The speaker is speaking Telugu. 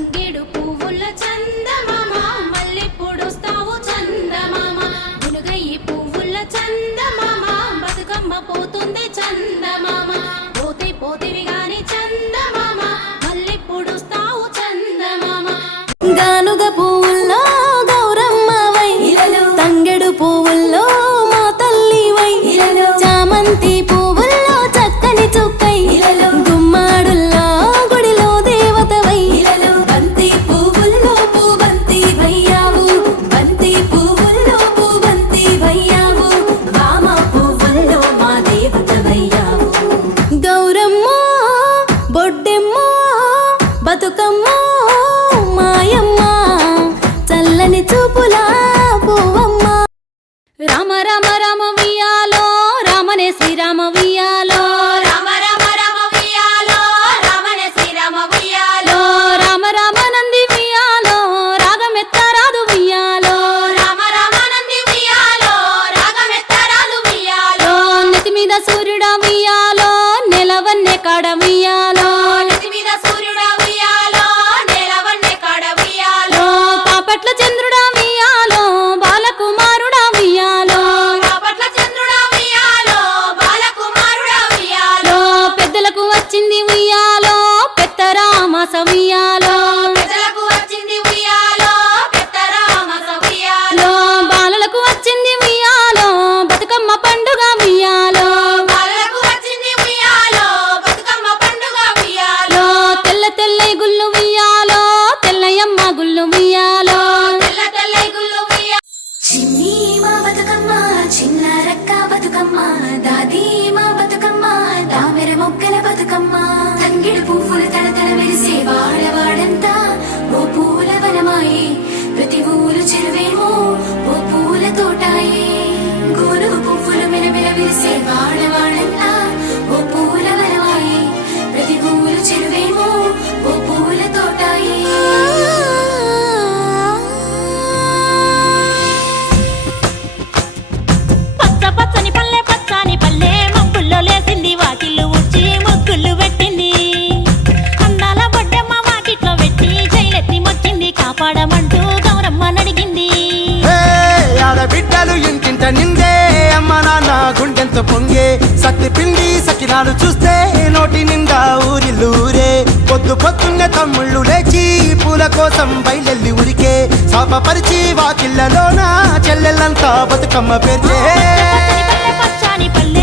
తంగేడు పువ్వుల చందమామ మల్లెప్పుడొస్తావు చందమామ మునగయ్యి పువ్వుల చందమామ బతుకమ్మ పోతుంది చందమామ పోతే పోతివి గాని చందమామ మల్లెప్పుడొస్తావు చందమామ గానుగ పువ్వుల్లో గౌరమ్మవై తంగెడు పువ్వుల్లో మా తల్లివై చామంతి పువ్వుల్లో చక్కని చుక్కై గుమ్మాడుల్లో గుడిలో దేవతవై బంతి పువ్వుల్లో పూబంతి వయ్యావు బంతి పువ్వుల్లో పూబంతి వయ్యావు వామ పువ్వుల్లో మా దేవతవయ్యావు గౌరమ్మో బొడ్డెమ్మో బతుకమ్మో మాయమ్మ చల్లని చూపులా పువ్వమ్మ రామ రామ రామ వియాలో రామనే శ్రీరామ వియాలో రామ రామ రామ వియాలో రామనే శ్రీరామ వియాలో రామ రామ నంది వియాలో రాగమెత్తరాదు వియాలో రామ రామ నంది వియాలో రాగమెత్తరాదు వియాలో నెత్తి మీద సూర్యుడా వియాలో నెలవన్నె కాడ వియాలో నెత్తి మీద సూర్యుడా వియాలో నేలవన్నె కాడ వియాలో పాపట్ల చంద్రుడా వియాలో బాలకుమారుడా వియాలో రాపట్ల చంద్రుడా వియాలో బాలకుమారుడా వియాలో పెద్దలకు వచ్చింది ఉయ్యాలో పెద్దరామాస ఉయ్యాలో పెద్దలకు వచ్చింది ఉయ్యాలో పెద్దరామస ఉయ్యాలో బాలలకు వచ్చింది ఉయ్యాలో బతుకమ్మ పండుగ ఉయ్యాలో బాలలకు వచ్చింది ఉయ్యాలో బతుకమ్మ పండుగ ఉయ్యాలో తెల్ల తెల్లై గుళ్ళు ఉయ్యాలో తెల్లయమ్మ గుళ్ళు ఉయ్యాలో తెల్ల తెల్లై గుళ్ళు ఉయ్యాలో చిన్ని మా బతుకమ్మ చిన్న రక్క బతుకమ్మ దాది మా బతుకమ్మ దామెర మొగ్గల బతుకమ్మ తంగిడు పువ్వులు తడతడ మెరిసే వాడవాడంతా ఓ పూల వనమాయే ప్రతి ఊరు చెరువేమో ఓ పూల తోటాయే గోనుగు పువ్వులు మెలమెల విరిసే వాడవాడంతా ఓ పూల వనమాయే ప్రతి ఊరు చెరువేమో ఓ పూల తోటాయే పచ్చ పచ్చని పల్లె పచ్చని పల్లె మబ్బుల్లో లేసింది వాకిళ్ళు ఉడ్చి ముగ్గులు పెట్టింది అందాల బొడ్డమ్మ వాకిట్లో పెట్టి జైలెత్తి మొక్కింది కాపాడమంటూ గౌరమ్మ నడిగింది ఆడబిడ్డలు ఇంటింట నిందే అమ్మ నాన్న గుండెంత పొంగే సత్తి పిండి సకినాలు చూస్తే నోటి నిండా ఊరిల్లూరే పొద్దు పొద్దున్నే తమ్ముళ్ళు లేచి పూల కోసం బయలెల్లి ఉరికే శాపపరిచి వాకిళ్ళలోన చెల్లెళ్ళంతా బతుకమ్మ పేర్చే పచ్చని పల్లె పచ్చని పల్లె